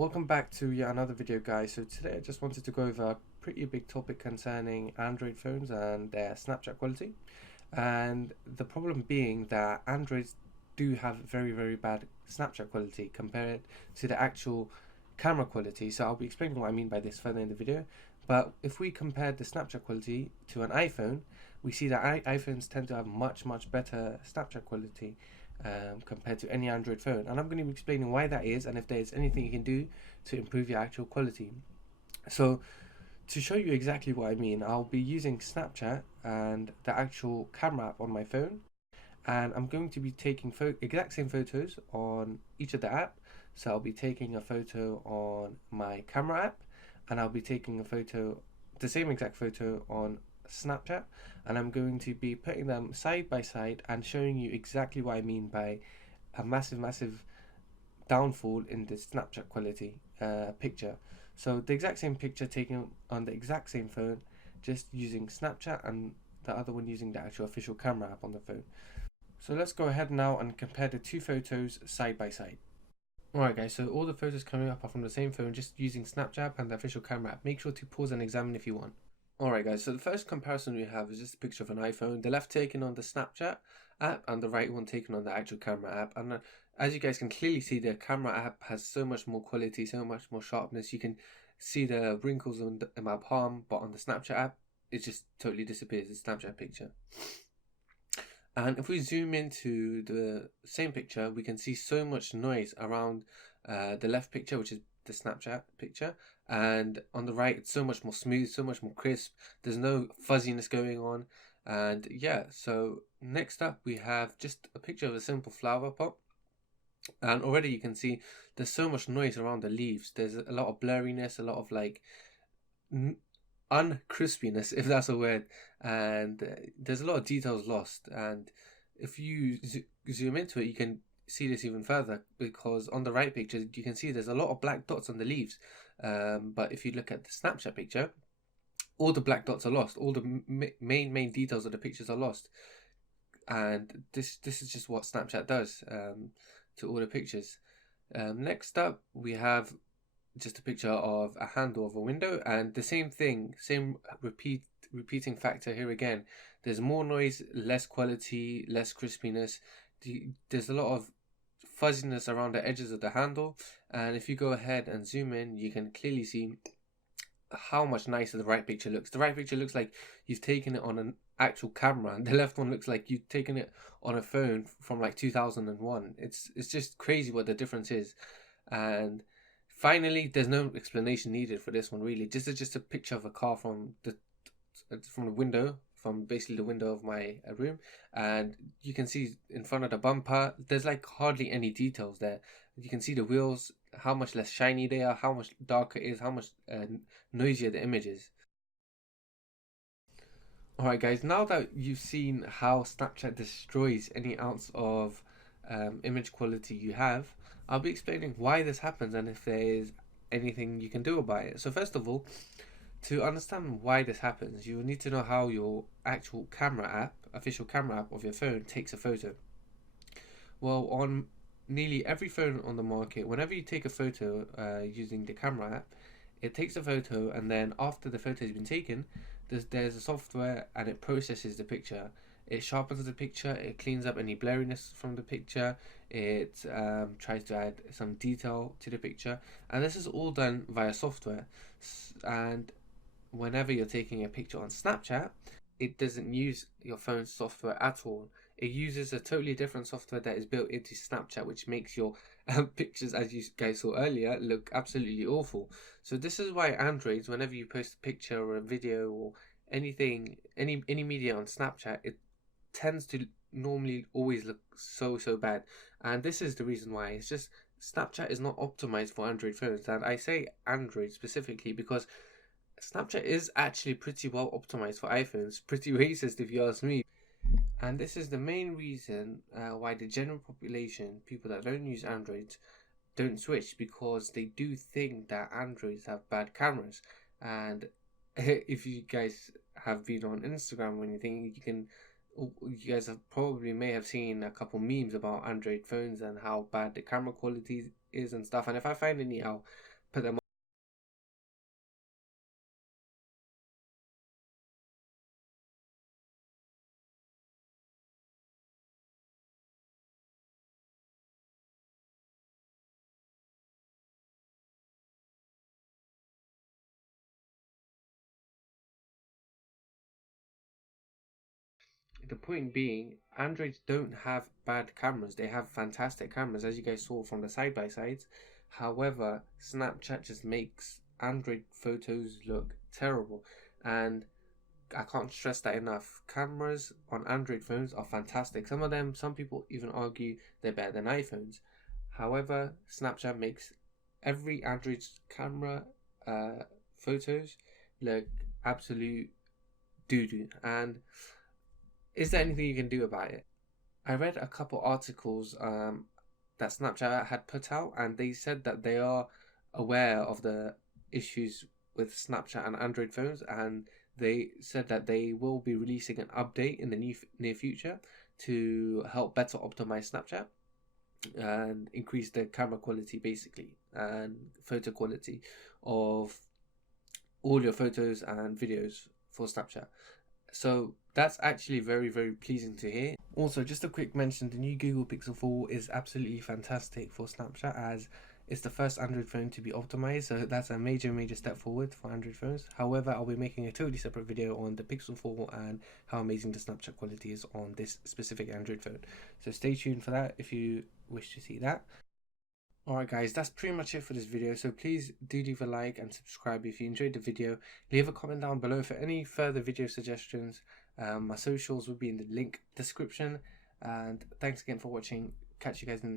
Welcome back to yet another video, guys. So today I just wanted to go over a pretty big topic concerning Android phones and their Snapchat quality. And the problem being that Androids do have very bad Snapchat quality compared to the actual camera quality. So I'll be explaining what I mean by this further in the video. But if we compare the Snapchat quality to an iPhone, we see that iPhones tend to have much better Snapchat quality compared to any Android phone. And I'm going to be explaining why that is and if there's anything you can do to improve your actual quality. So to show you exactly what I mean, I'll be using Snapchat and the actual camera app on my phone, and I'm going to be taking exact same photos on each of the app. So I'll be taking a photo on my camera app, and I'll be taking a photo, the same exact photo on Snapchat, and I'm going to be putting them side by side and showing you exactly what I mean by a massive downfall in the Snapchat quality picture. So the exact same picture taken on the exact same phone, just using Snapchat and the other one using the actual official camera app on the phone. So let's go ahead now and compare the two photos side by side. Alright guys, so all the photos coming up are from the same phone, just using Snapchat and the official camera app. Make sure to pause and examine if you want. Alright guys, so the first comparison we have is just a picture of an iPhone, the left taken on the Snapchat app and the right one taken on the actual camera app. And as you guys can clearly see, the camera app has so much more quality, so much more sharpness. You can see the wrinkles in my palm, but on the Snapchat app, it just totally disappears, the Snapchat picture. And if we zoom into the same picture, we can see so much noise around the left picture, which is the Snapchat picture, and on the right it's so much more smooth, so much more crisp. There's no fuzziness going on. And yeah, so next up we have just a picture of a simple flower pot, and already you can see there's so much noise around the leaves. There's a lot of blurriness, a lot of like uncrispiness, if that's a word, and there's a lot of details lost. And if you zoom into it, you can see this even further, because on the right picture you can see there's a lot of black dots on the leaves, but if you look at the Snapchat picture, all the black dots are lost, all the main details of the pictures are lost. And this is just what Snapchat does to all the pictures. Next up we have just a picture of a handle of a window, and the same thing, same repeating factor here again. There's more noise, less quality, less crispiness. There's a lot of fuzziness around the edges of the handle, and if you go ahead and zoom in, you can clearly see how much nicer the right picture looks. The right picture looks like you've taken it on an actual camera, and the left one looks like you've taken it on a phone from like 2001. It's just crazy what the difference is. And finally, there's no explanation needed for this one really. This is just a picture of a car from the window, from basically the window of my room, and you can see in front of the bumper there's like hardly any details there. You can see the wheels, how much less shiny they are, how much darker it is, how much noisier the image is. Alright guys, now that you've seen how Snapchat destroys any ounce of image quality you have, I'll be explaining why this happens and if there is anything you can do about it. So first of all, to understand why this happens, you will need to know how your actual camera app, official camera app of your phone, takes a photo. Well, on nearly every phone on the market, whenever you take a photo using the camera app, it takes a photo, and then after the photo has been taken, there's a software and it processes the picture. It sharpens the picture, it cleans up any blurriness from the picture, it tries to add some detail to the picture, and this is all done via software. And whenever you're taking a picture on Snapchat, it doesn't use your phone's software at all. It uses a totally different software that is built into Snapchat, which makes your pictures, as you guys saw earlier, look absolutely awful. So this is why Androids, whenever you post a picture or a video or anything, any media on Snapchat, it tends to normally always look so bad. And this is the reason why. It's just Snapchat is not optimized for Android phones, and I say Android specifically because Snapchat is actually pretty well optimized for iPhones, pretty racist if you ask me. And this is the main reason why the general population, people that don't use Androids, don't switch, because they do think that Androids have bad cameras. And if you guys have been on Instagram or anything, you guys have probably may have seen a couple memes about Android phones and how bad the camera quality is and stuff. And if I find any, put them. The point being, Androids don't have bad cameras. They have fantastic cameras, as you guys saw from the side by sides. However, Snapchat just makes Android photos look terrible. And I can't stress that enough. Cameras on Android phones are fantastic. Some people even argue they're better than iPhones. However, Snapchat makes every Android camera photos look absolute doo doo. And is there anything you can do about it? I read a couple articles that Snapchat had put out, and they said that they are aware of the issues with Snapchat and Android phones, and they said that they will be releasing an update in the near future to help better optimize Snapchat and increase the camera quality, basically, and photo quality of all your photos and videos for Snapchat. So that's actually very, very pleasing to hear. Also, just a quick mention, the new Google Pixel 4 is absolutely fantastic for Snapchat, as it's the first Android phone to be optimized, so that's a major, major step forward for Android phones. However, I'll be making a totally separate video on the Pixel 4 and how amazing the Snapchat quality is on this specific Android phone. So stay tuned for that if you wish to see that. Alright guys, that's pretty much it for this video, so please do leave a like and subscribe if you enjoyed the video. Leave a comment down below for any further video suggestions. My socials will be in the link description, and thanks again for watching. Catch you guys in